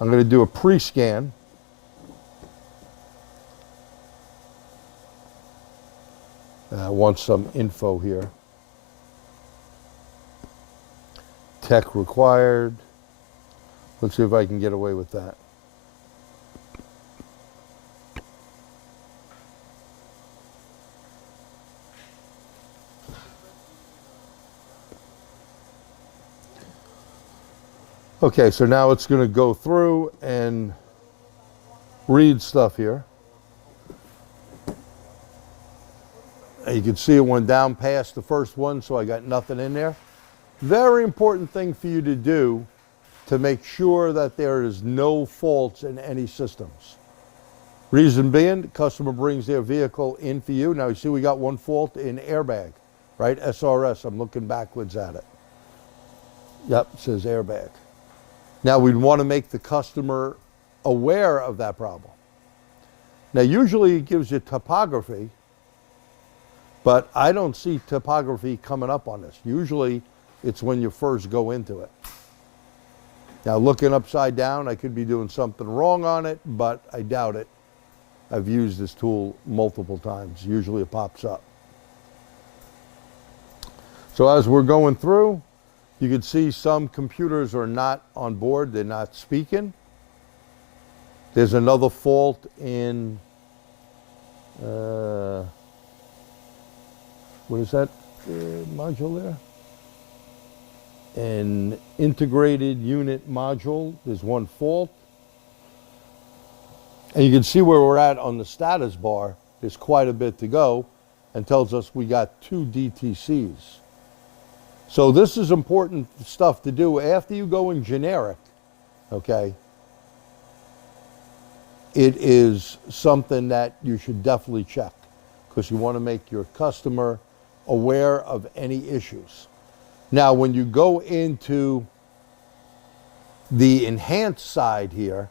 I'm going to do a pre-scan. I want some info here. Tech required. Let's see if I can get away with that. Okay, so now it's going to go through and read stuff here. You can see it went down past the first one, so I got nothing in there. Very important thing for you to do to make sure that there is no faults in any systems. Reason being, the customer brings their vehicle in for you. Now you see we got one fault in airbag, right? SRS, I'm looking backwards at it. Yep, it says airbag. Now we'd want to make the customer aware of that problem. Now usually it gives you topography, but I don't see topography coming up on this. Usually it's when you first go into it. Now looking upside down, I could be doing something wrong on it, but I doubt it. I've used this tool multiple times. Usually it pops up. So as we're going through, you can see some computers are not on board. They're not speaking. There's another fault in, what is that module there? An integrated unit module. There's one fault. And you can see where we're at on the status bar. There's quite a bit to go, and tells us we got 2 DTCs. So this is important stuff to do after you go in generic, okay? It is something that you should definitely check, because you want to make your customer aware of any issues. Now, when you go into the enhanced side here,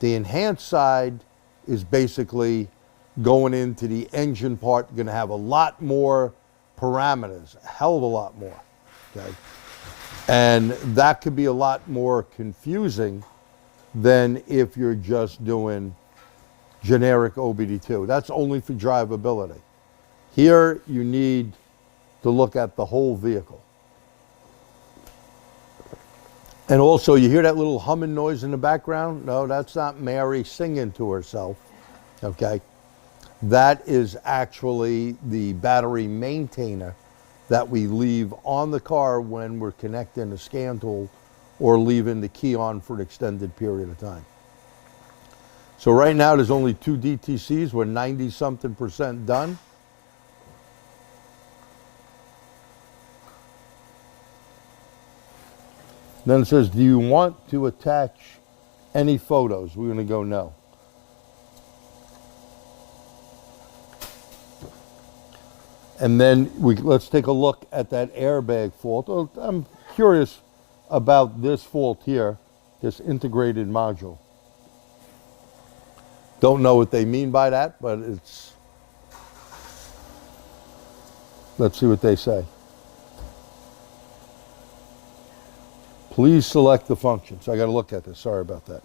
the enhanced side is basically going into the engine part. You're going to have a lot more parameters, a hell of a lot more, okay? And that could be a lot more confusing than if you're just doing generic OBD2. That's only for drivability. Here, you need to look at the whole vehicle. And also, you hear that little humming noise in the background? No, that's not Mary singing to herself, okay? That is actually the battery maintainer that we leave on the car when we're connecting the scan tool or leaving the key on for an extended period of time. So right now, there's only 2 DTCs. We're 90-something% done. Then it says, do you want to attach any photos? We're going to go no. And then let's take a look at that airbag fault. Oh, I'm curious about this fault here, this integrated module. Don't know what they mean by that, but it's, let's see what they say. Please select the function. So I got to look at this. Sorry about that.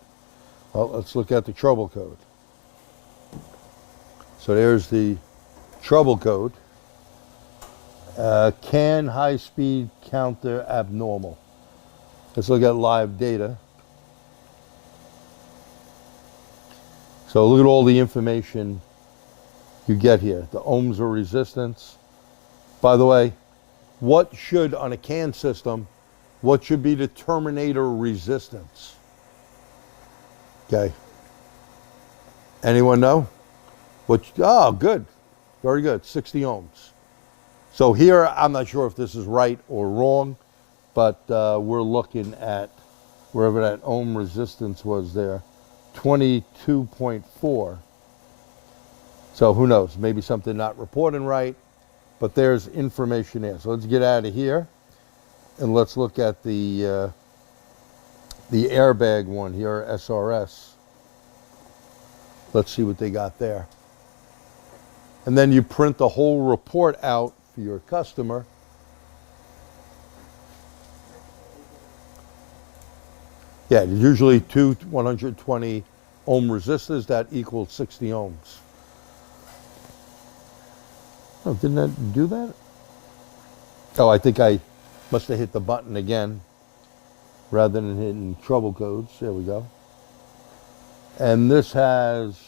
Well, let's look at the trouble code. So there's the trouble code. CAN high-speed counter abnormal. Let's look at live data. So look at all the information you get here. The ohms of resistance. By the way, what should, on a CAN system, what should be the terminator resistance? Okay. Anyone know? Oh, good. Very good. 60 ohms. So here, I'm not sure if this is right or wrong, but we're looking at wherever that ohm resistance was there, 22.4. So who knows? Maybe something not reporting right, but there's information there. So let's get out of here. And let's look at the airbag one here, SRS. Let's see what they got there. And then you print the whole report out for your customer. Yeah, usually 2 120 ohm resistors, that equals 60 ohms. Oh, didn't that do that? Oh, I think I must have hit the button again rather than hitting trouble codes. There we go. And this has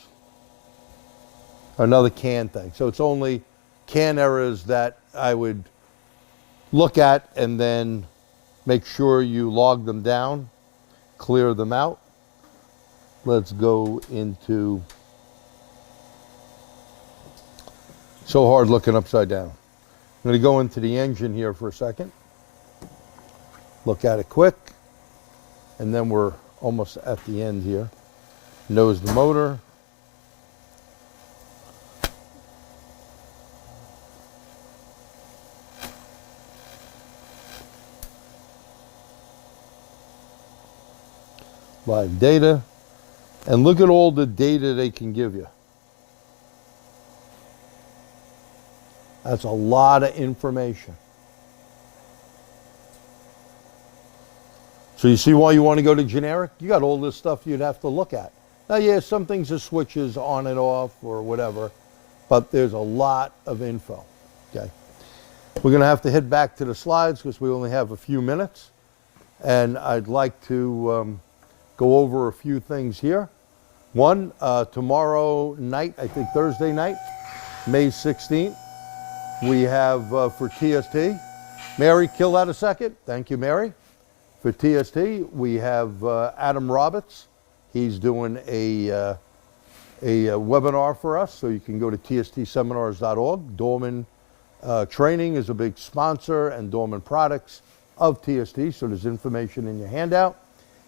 another CAN thing. So it's only CAN errors that I would look at and then make sure you log them down, clear them out. Let's go into, so hard looking upside down. I'm going to go into the engine here for a second. Look at it quick, and then we're almost at the end here. Knows the motor, Live data. And look at all the data they can give you. That's a lot of information. So you see why you want to go to generic? You got all this stuff you'd have to look at. Now, yeah, some things are switches on and off or whatever, but there's a lot of info, okay? We're going to have to head back to the slides because we only have a few minutes. And I'd like to go over a few things here. One, tomorrow night, I think Thursday night, May 16th, we have for TST. Mary, kill that a second. Thank you, Mary. For TST, we have Adam Roberts. He's doing a webinar for us, so you can go to tstseminars.org. Dorman Training is a big sponsor, and Dorman Products of TST, so there's information in your handout.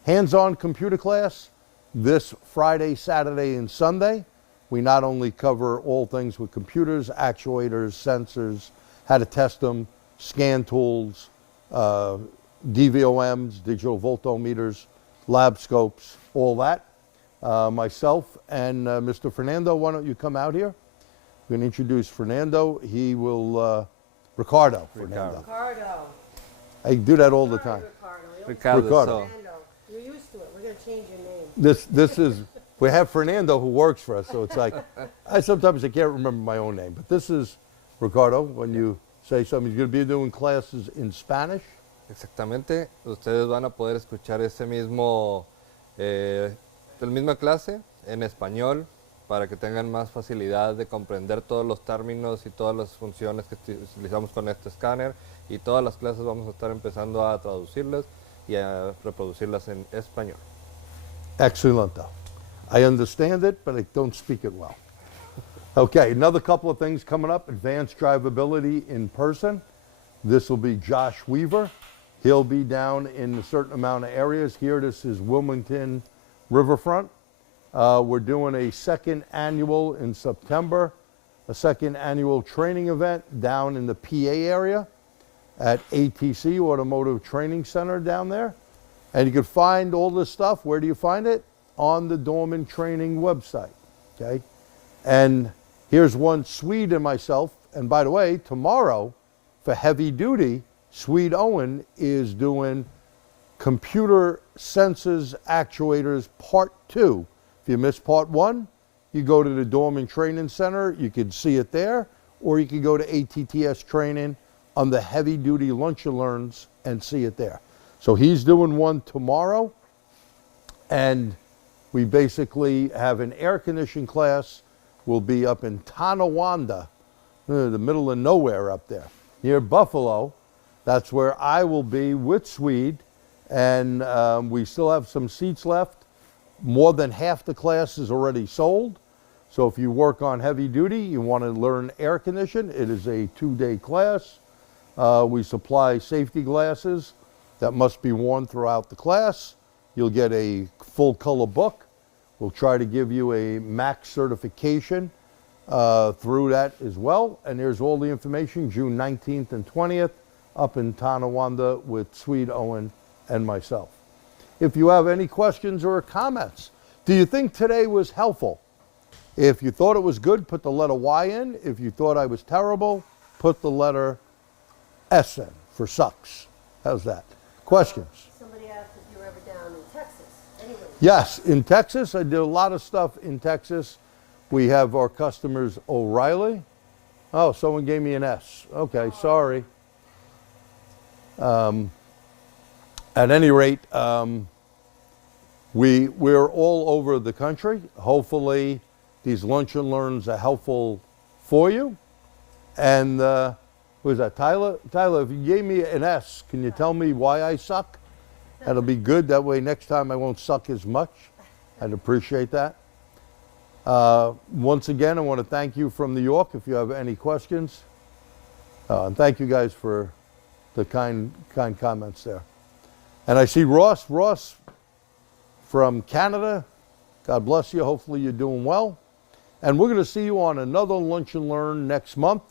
Hands-on computer class this Friday, Saturday, and Sunday. We not only cover all things with computers, actuators, sensors, how to test them, scan tools, DVOMs, digital voltometers, lab scopes, all that. Myself and Mr. Fernando, why don't you come out here? We're going to introduce Fernando. He will, Ricardo. Fernando. Ricardo. I do that all the time. Ricardo. Ricardo. Fernando. You're used to it. We're going to change your name. This is, we have Fernando who works for us, so it's like, sometimes I can't remember my own name, but this is Ricardo. When you say something, he's going to be doing classes in Spanish. Exactamente, ustedes van a poder escuchar ese mismo, la misma clase en español para que tengan más facilidad de comprender todos los términos y todas las funciones que utilizamos con este escáner, y todas las clases vamos a estar empezando a traducirlas y a reproducirlas en español. Excellent. I understand it, but I don't speak it well. Okay, another couple of things coming up. Advanced drivability in person. This will be Josh Weaver. He'll be down in a certain amount of areas. Here, this is Wilmington Riverfront. We're doing a second annual in September, a second annual training event down in the PA area at ATC, Automotive Training Center down there. And you can find all this stuff. Where do you find it? On the Dorman Training website, okay? And here's one, Swede and myself. And by the way, tomorrow, for heavy duty, Swede Owen is doing computer sensors, actuators, part 2. If you missed part 1, you go to the Dorman Training Center. You can see it there, or you can go to ATTS training on the heavy duty lunch and learns and see it there. So he's doing one tomorrow, and we basically have an air conditioning class. We'll be up in Tonawanda, the middle of nowhere up there, near Buffalo. That's where I will be with Swede, and we still have some seats left. More than half the class is already sold. So if you work on heavy duty, you want to learn air condition, it is a 2-day class. We supply safety glasses that must be worn throughout the class. You'll get a full color book. We'll try to give you a MAC certification through that as well. And there's all the information, June 19th and 20th, up in Tonawanda with Swede Owen and myself. If you have any questions or comments, do you think today was helpful? If you thought it was good, put the letter Y in. If you thought I was terrible, put the letter S in for sucks. How's that? Questions? Somebody asked if you were ever down in Texas. Anyway. Yes, in Texas. I did a lot of stuff in Texas. We have our customers, O'Reilly. Oh, someone gave me an S. Okay, sorry. At any rate, we're all over the country. Hopefully, these lunch and learns are helpful for you. And who is that, Tyler? Tyler, if you gave me an S, can you tell me why I suck? That'll be good. That way, next time I won't suck as much. I'd appreciate that. Once again, I want to thank you from New York if you have any questions. And thank you guys for the kind comments there. And I see Ross from Canada. God bless you. Hopefully you're doing well. And we're going to see you on another Lunch and Learn next month.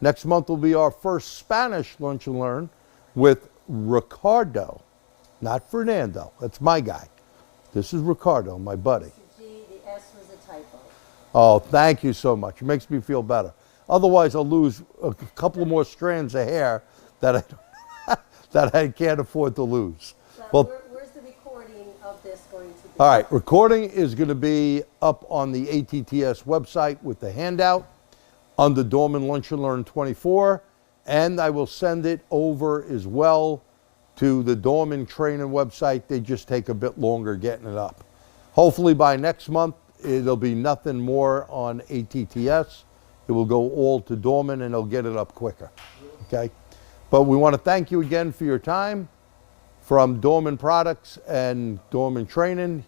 Next month will be our first Spanish Lunch and Learn with Ricardo, not Fernando. That's my guy. This is Ricardo, my buddy. Mr. G, the S was a typo. Oh, thank you so much. It makes me feel better. Otherwise, I'll lose a couple more strands of hair that that I can't afford to lose. Well, Where's the recording of this going to be? all right, recording is going to be up on the ATTS website with the handout under Dorman Lunch and Learn 24, and I will send it over as well to the Dorman training website. They just take a bit longer getting it up. Hopefully by next month, it'll be nothing more on ATTS. It will go all to Dorman and they'll get it up quicker, okay? But we want to thank you again for your time from Dorman Products and Dorman Training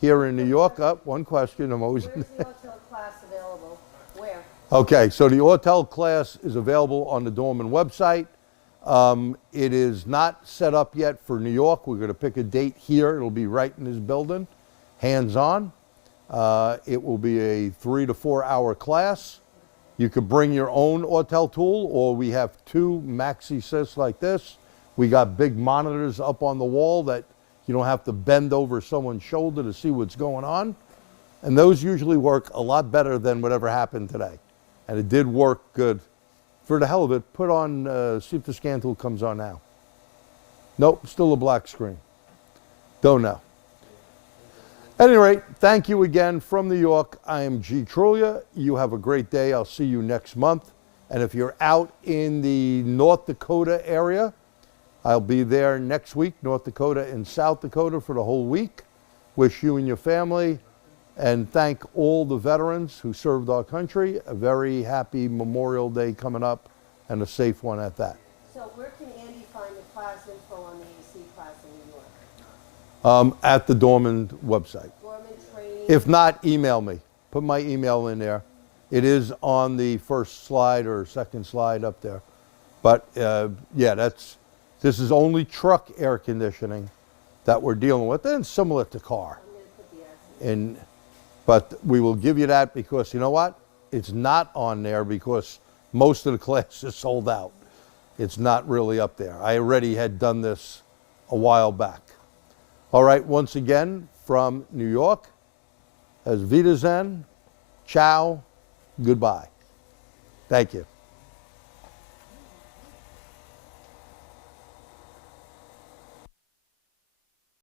here in New York. One question, I'm always... Where's the hotel class available? Where? Okay, so the Autel class is available on the Dorman website. It is not set up yet for New York. We're going to pick a date here. It'll be right in this building, hands-on. It will be a 3 to 4 hour class. You could bring your own Autel tool, or we have two maxi sys like this. We got big monitors up on the wall that you don't have to bend over someone's shoulder to see what's going on. And those usually work a lot better than whatever happened today. And it did work good. For the hell of it, put on, see if the scan tool comes on now. Nope, still a black screen. Don't know. At any rate, thank you again from New York. I am G. Truglia. You have a great day. I'll see you next month. And if you're out in the North Dakota area, I'll be there next week, North Dakota and South Dakota for the whole week. Wish you and your family, and thank all the veterans who served our country. A very happy Memorial Day coming up, and a safe one at that. So where can Andy find the class info on the AC class in New York? At the Dorman website. Dorman Training? If not, email me. Put my email in there. It is on the first slide or second slide up there. But yeah, this is only truck air conditioning that we're dealing with, and similar to car. I'm going to put the S in. But we will give you that because you know what? It's not on there because most of the class is sold out. It's not really up there. I already had done this a while back. All right, once again, from New York, as Wiedersehen, ciao, goodbye. Thank you.